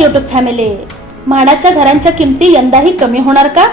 YouTube family, म्हाडाच्या घरांच्या किमती यंदाही कमी होणार का?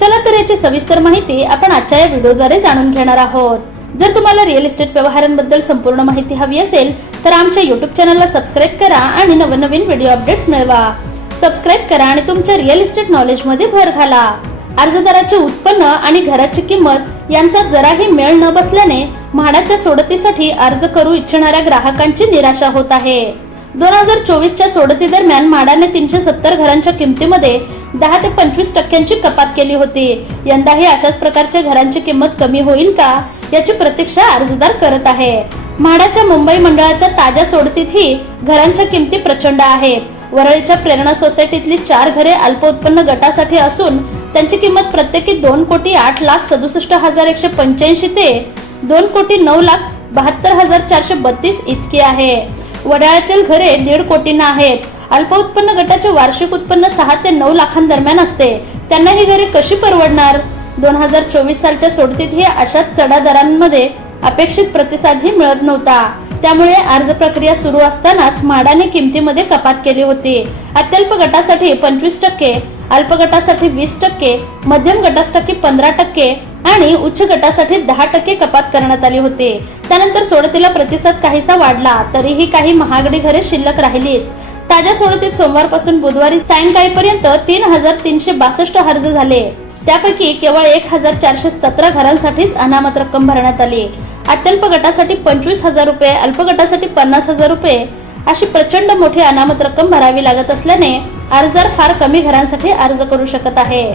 चला तर याची सविस्तर माहिती आपण आजच्या या व्हिडिओद्वारे जाणून घेणार आहोत. जर तुम्हाला रिअल इस्टेट व्यवहारांबद्दल संपूर्ण माहिती हवी असेल तर आमच्या युट्यूब चॅनलला सबस्क्राईब करा आणि नवनवीन व्हिडिओ अपडेट्स मिळवा. सबस्क्राईब करा आणि तुमच्या रिअल इस्टेट नॉलेज मध्ये भर घाला. अर्जदाराचे उत्पन्न आणि घराची किंमत यांचा जराही मेळ न बसल्याने म्हाडाच्या सोडतीसाठी अर्ज करू इच्छिणाऱ्या ग्राहकांची निराशा होत आहे. 2024च्या सोडती दरम्यान म्हाडाने 370 घरांच्या किमतीमध्ये 10 ते 25% कपात केली होती. यंदाही अशाच प्रकारच्या घरांची किंमत कमी होईल का याची प्रतीक्षा अर्जदार करत आहे. म्हाडाच्या मुंबई मंडळाच्या ताज्या सोडतीतही घरांच्या किमती प्रचंड आहेत. वरळीच्या प्रेरणा सोसायटीतली 4 घरे अल्प उत्पन्न गटासाठी असून त्यांची किंमत प्रत्येकी 2,08,67,185 ते 2,09,72,432 इतकी आहे. वडाळ्यातील घरे 1.5 कोटींना आहेत. अल्प उत्पन्न गटाचे वार्षिक उत्पन्न 6 ते 9 लाखांदरम्यान असते. त्यांना ही घरे कशी परवडणार? 2024 सालच्या सोडतीतही अशाच चढा दरांमध्ये अपेक्षित प्रतिसादही मिळत नव्हता. त्यामुळे अर्ज प्रक्रिया सुरू असतानाच म्हाडाने किमतीमध्ये कपात केली होती. अत्यल्प गटासाठी 25%, अल्प गटासाठी 20%, मध्यम गटासाठी 15% आणि उच्च गटासाठी 10% कपात करण्यात आली होती. त्यानंतर सोडतीला प्रतिसाद काहीसा वाढला तरीही काही महागडी घरे शिल्लक राहिलीच. ताज्या सोडतीत सोमवारपासून बुधवारी सायंकाळीपर्यंत 3,362 अर्ज झाले. त्यापैकी केवळ 1,417 घरांसाठीच अनामत रक्कम भरण्यात आली. अत्यल्प गटासाठी 25,000 रुपये, अल्प गटासाठी 50,000 रुपये अशी प्रचंड मोठी अनामत रक्कम भरावी लागत असल्याने अर्जदार फार कमी घरांसाठी अर्ज करू शकत आहे.